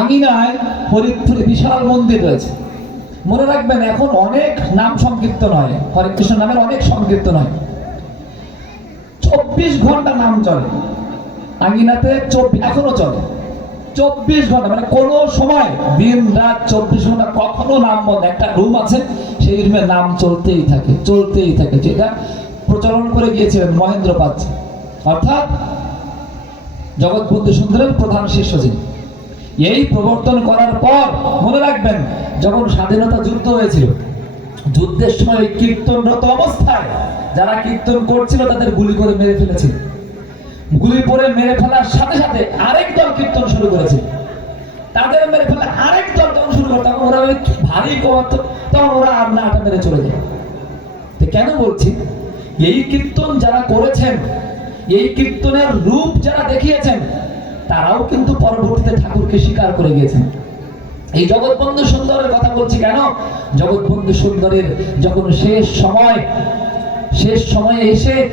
আঙিনায় ফরিদপুরে বিশাল মন্দির রয়েছে। মনে রাখবেন, এখন অনেক নাম সংকীর্তন হয়। হরে কৃষ্ণ নামের অনেক সংকীর্তন হয়। চব্বিশ ঘণ্টা নাম চলে। আঙিনাতে চব্বিশ এখনও চলে। চব্বিশ ঘণ্টা মানে কোনো সময়, দিন, রাত, চব্বিশ ঘণ্টা কখনো নাম বন্ধ একটা রুম আছে, সেই রুমে নাম চলতেই থাকে চলতেই থাকে। যেটা প্রচলন করে গিয়েছিলেন মহেন্দ্র পাচ্ছি অর্থাৎ জগৎবন্ধু সুন্দরের প্রধান শিষ্য যিনি। এই প্রবর্তন করার পর মনে রাখবেন, যখন স্বাধীনতা যুদ্ধ হয়েছিল, যুদ্ধের সময় কীর্তনরত অবস্থায় যারা কীর্তন করছিল তাদের গুলি করে মেরে ফেলেছিল গুলি করে মেরে ফেলার সাথে সাথে আরেক দল কীর্তন শুরু করেছিল তাদের মেরে ফেলে আরেক দল তখন শুরু করে, তখন ওরা ভারী কমাত তখন ওরা আর না আটা মেরে চলে যায়। তো কেন বলছি? এই কীর্তন যারা করেছেন, এই কীর্তনের রূপ যারা দেখিয়েছেন তারাও কিন্তু পরবর্তীতে ঠাকুরকে স্বীকার করে গিয়েছেন। এই জগৎবন্ধু সুন্দরের কথা বলছি কেন? জগৎবন্ধু সুন্দরের যখন শেষ সময়, শেষ সময়ে এসে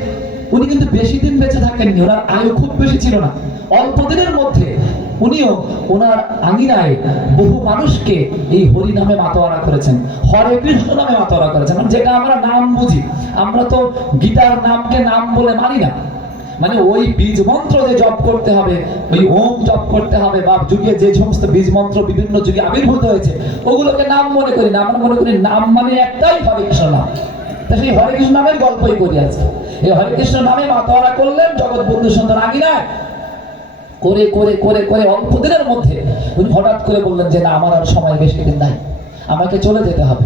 উনি কিন্তু বেশি দিন বেঁচে থাকেননি, ওনার আয়ু খুব বেশি ছিল না। অল্প দিনের মধ্যে উনিও ওনার আঙিনায় বহু মানুষকে এই হরি নামে মাতোয়ারা করেছেন। হরে কৃষ্ণ নামে মাতোয়ারা করেছেন। যেটা আমরা নাম বুঝি। আমরা তো গীতার নামকে নাম বলে মানি না। মানে ওই বীজ মন্ত্র যে জপ করতে হবে, ওই ওম জপ করতে হবে বা যুগে যে সমস্ত বীজ মন্ত্র বিভিন্ন যুগে আবির্ভূত হয়েছে, ওগুলোকে নাম মনে করি না। আমরা মনে করি নাম মানে একটাই হরে কৃষ্ণ নাম। তা সেই হরে কৃষ্ণ নামের গল্পই করি আছে এই হরে কৃষ্ণ নামে মাতোয়ারা করলেন জগৎ বন্ধু সুন্দর আগিনায় করে করে করে করে অল্প দিনের মধ্যে উনি হঠাৎ করে বললেন যে না, আমার আর সময় বেশি দিন নাই। আমাকে চলে যেতে হবে।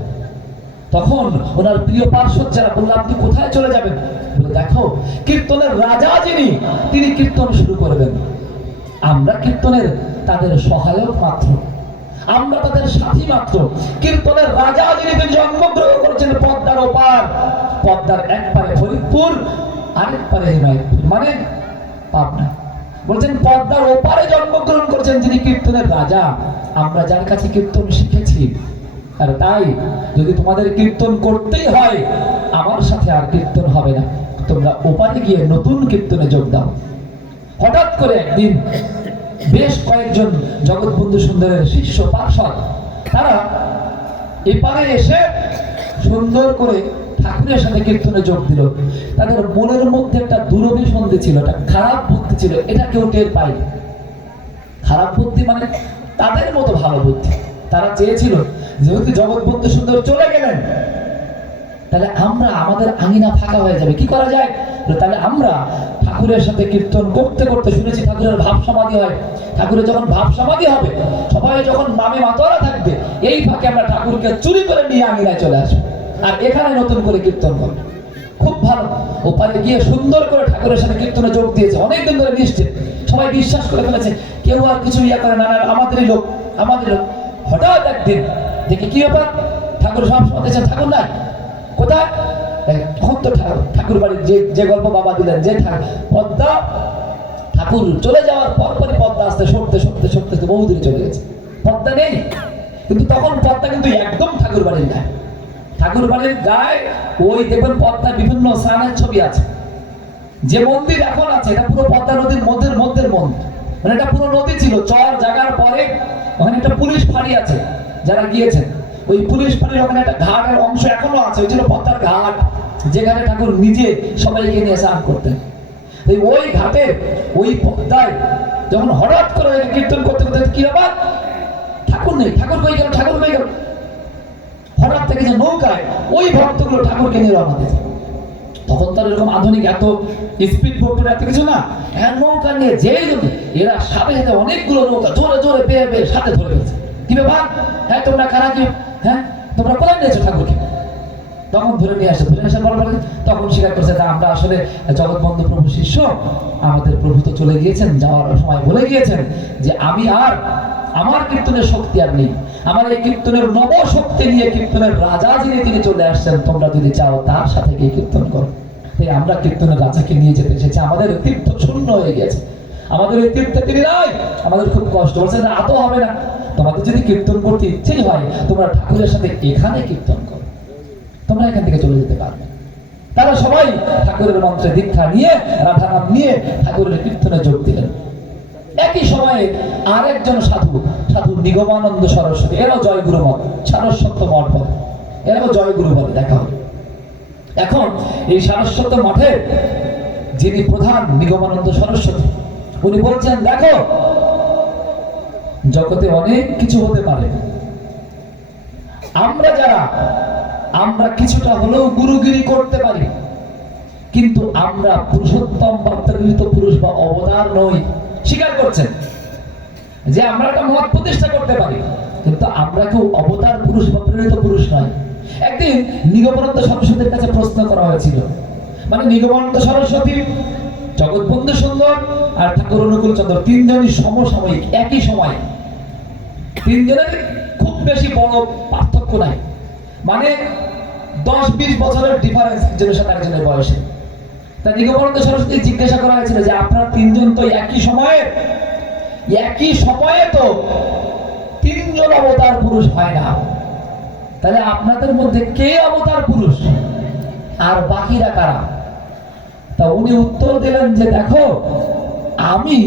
তখন ওনার প্রিয় পার্শ্বদ যারা বলল, আপনি কোথায় চলে যাবেন? দেখো, কীর্তনের রাজা যিনি, তিনি কীর্তন শুরু করবেন। আমরা কীর্তনের তাদের সহায়ক মাত্র। আমরা তাদের সাথী মাত্র। কীর্তনের রাজা যিনি, তিনি জন্মগ্রহণ করেছেন পদ্মার ওপার। পদ্মার এক পারে ফরিদপুর আরেক পারে হিমায়তপুর। মানে পাবনা। বলছেন, পদ্মার ওপারে জন্মগ্রহণ করেছেন যিনি কীর্তনের রাজা। আমরা যার কাছে কীর্তন শিখেছি আর তাই যদি তোমাদের কীর্তন করতেই হয়, আমার সাথে আর কীর্তন হবে না। তোমরা ওপারে গিয়ে নতুন কীর্তনে যোগ দাও। হঠাৎ করে একদিন বেশ কয়েকজন জগৎবন্ধু সুন্দরের শিষ্য পার্ষদ, তারা এপারে এসে সুন্দর করে ঠাকুরের সাথে কীর্তনে যোগ দিল। তাদের মনের মধ্যে একটা দুরভিসন্ধি ছিল, একটা খারাপ বুদ্ধি ছিল, এটা কেউ টের পায়নি। খারাপ বুদ্ধি মানে তাদের মতো ভালো বুদ্ধি। তারা চেয়েছিল, যেহেতু জগৎবন্ধু সুন্দর চলে গেলেন, তাহলে আমরা আমাদের আঙিনা ফাঁকা হয়ে যাবে। কি করা যায়? তাহলে আমরা ঠাকুরের সাথে কীর্তন করতে করতে শুনেছি ঠাকুরের ভাব সমাধি হয়। ঠাকুরের যখন ভাব সমাধি হবে, সবাই যখন নামে মাতোয়ারা থাকবে, এই ফাঁকে আমরা ঠাকুরকে চুরি করে নিয়ে আঙিনায় চলে আসব। আর এখানে নতুন করে কীর্তন করব। খুব ভালো। ওপারে গিয়ে সুন্দর করে ঠাকুরের সাথে কীর্তনে যোগ দিয়েছে। অনেকদিন ধরে নিশ্চিত সবাই বিশ্বাস করে ফেলেছে। কেউ আর কিছু ইয়া করে না আমাদেরই লোক আমাদের লোক। হঠাৎ একদিন, দেখি কি ব্যাপার? ঠাকুর ঠাকুর কোথায়? ঠাকুর বাড়ির যে যে গল্প বাবা দিলেন, যে পদ্মা, ঠাকুর চলে যাওয়ার পর পদ্মা আসতে সরতে সরতে সরতে চলে গেছে। পদ্মা নেই। কিন্তু তখন পদ্মা কিন্তু একদম ঠাকুর বাড়ির গায়ে ঠাকুর বাড়ির গায়ে ওই দেখবেন পদ্মায় বিভিন্ন স্নানের ছবি আছে। যে মন্দির এখন আছে, এটা পুরো পদ্মা নদীর মধ্যের মধ্যের মন্দির। মানে এটা পুরো নদী ছিল, চর জায়গার পরে ওখানে একটা পুলিশ ফাঁড়ি আছে যারা গিয়েছেন, ওই পুলিশ ফাঁড়ির ওখানে একটা ঘাটের অংশ এখনও আছে, ওই ছিল পদ্মার ঘাট, যেখানে ঠাকুর নিজে সবাইকে নিয়ে স্নান করতেন। ওই ঘাটে ওই পদ্মায় যখন হঠাৎ করে কীর্তন করতে করতে কি ব্যাপার? ঠাকুর নেই, ঠাকুর কই গেল, ঠাকুর কই গেল? হঠাৎ থেকে যে নৌকায় ওই ভক্তগুলো ঠাকুরকে নিয়ে রওনা দিয়েছে। তখন তো এরকম আধুনিক এত স্পিড বোট এত কিছু না। হ্যাঁ নৌকা নিয়ে যেই এরা সাথে সাথে অনেকগুলো নৌকা জোরে জোরে পেয়ে পেয়ে সাথে ধরে ফেলছে। কি ব্যাপার? হ্যাঁ তোমরা কারা কি? হ্যাঁ তোমরা কোথায় নিয়েছো ঠাকুরকে? তখন ধরে নিয়ে আসে, ধরে আসার পর তখন স্বীকার আমরা আসলে জগৎবন্ধু প্রভু শিষ্য। আমাদের প্রভু তো চলে গিয়েছেন, যাওয়ার সময় গিয়েছেন যে আমি আর আমার কীর্তনের শক্তি আর নেই। আমার এই কীর্তনের নব শক্তি নিয়ে কীর্তনের রাজা যিনি, তিনি চলে আসছেন। তোমরা যদি চাও তার সাথে গিয়ে কীর্তন করো। তাই আমরা কীর্তনের রাজাকে নিয়ে যেতে এসেছি। আমাদের তীর্থ শূন্য হয়ে গেছে আমাদের এই তীর্থে তিনি নাই। আমাদের খুব কষ্ট। হচ্ছে না হবে না। তোমাদের যদি কীর্তন করতে ইচ্ছেই হয়, তোমরা ঠাকুরের সাথে এখানে কীর্তন করো। তোমরা এখান থেকে চলে যেতে পারবে। তারা সবাই ঠাকুরের মন্ত্রে দীক্ষা নিয়ে, রাধানাম নিয়ে ঠাকুরের কীর্তনে যোগ দিলেন। একই সময়ে আরেকজন সাধু সাধু নিগমানন্দ সরস্বতী, এরাও জয়গুরু মত সারস্বত্য মঠ বলে। এরাও জয়গুরু বলে, দেখা হবে এখন এই সারস্বত মঠে যিনি প্রধান নিগমানন্দ সরস্বতী, উনি বলছেন, দেখো জগতে অনেক কিছু হতে পারে। আমরা যারা, আমরা কিছুটা হলেও গুরুগিরি করতে পারি, কিন্তু আমরা পুরুষোত্তম বা পুরুষ বা অবতার নই। স্বীকার করছেন যে আমরা একটা মত প্রতিষ্ঠা করতে পারি, কিন্তু আমরা কেউ অবতার পুরুষ বা প্রেরিত পুরুষ নয় একদিন নিগমানন্দ সরস্বতীর কাছে প্রশ্ন করা হয়েছিল। মানে নিগমানন্দ সরস্বতী, জগৎবন্ধু সুন্দর আর ঠাকুর অনুকূল চন্দ্র, তিনজনই সমসাময়িক, একই সময়। তিনজনের খুব বেশি বড় পার্থক্য নাই। মানে দশ বিশ বছরের ডিফারেন্স একজনের একজনের বয়সে। তা নিগমানন্দ সরস্বতী জিজ্ঞাসা করা হয়েছিল যে আপনারা তিনজন তো একই সময়ে একই সময়ে তো তিনজন অবতার পুরুষ হয় না। তাহলে আপনাদের মধ্যে কে অবতার পুরুষ? আর বাকিরা কারা? তা উনি উত্তর দিলেন যে দেখো, আমি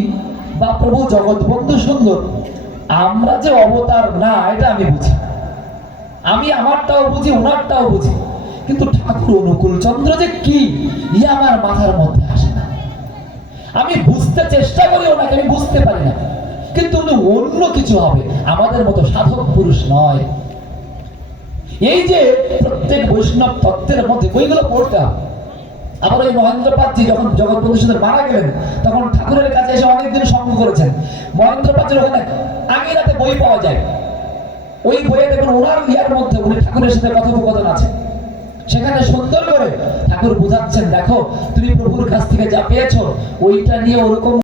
বা প্রভু জগৎবন্ধু সুন্দর আমরা যে অবতার, না, এটা আমি বুঝি। আমি আমারটাও বুঝি ওনারটাও বুঝি। কিন্তু ঠাকুর অনুকূল চন্দ্র যে কি, ই আমার মাথার মধ্যে আসে না। আমি বুঝতে চেষ্টা করি ওনাকে, আমি বুঝতে পারি না। কিন্তু উনি অন্য কিছু হবে, আমাদের মতো সাধক পুরুষ নয়। এই যে প্রত্যেক বৈষ্ণব তত্ত্বের মধ্যে বইগুলো পড়তে হবে। আবার ওই মহেন্দ্র পাত্রী যখন জগৎ প্রতিষ্ঠিত মারা গেলেন, তখন ঠাকুরের কাছে এসে অনেকদিন সঙ্গ করেছেন। মহেন্দ্র পাত্রীর ওখানে আগে রাতে বই পাওয়া যায়। ওই বইয়ে দেখুন ওনার ইয়ার মধ্যে উনি ঠাকুরের সাথে কথোপকথন আছে সেখানে সুন্দর করে ঠাকুর বুঝাচ্ছেন, দেখো, তুমি প্রভুর কাছ থেকে যা পেয়েছ, ওইটা নিয়ে ওরকম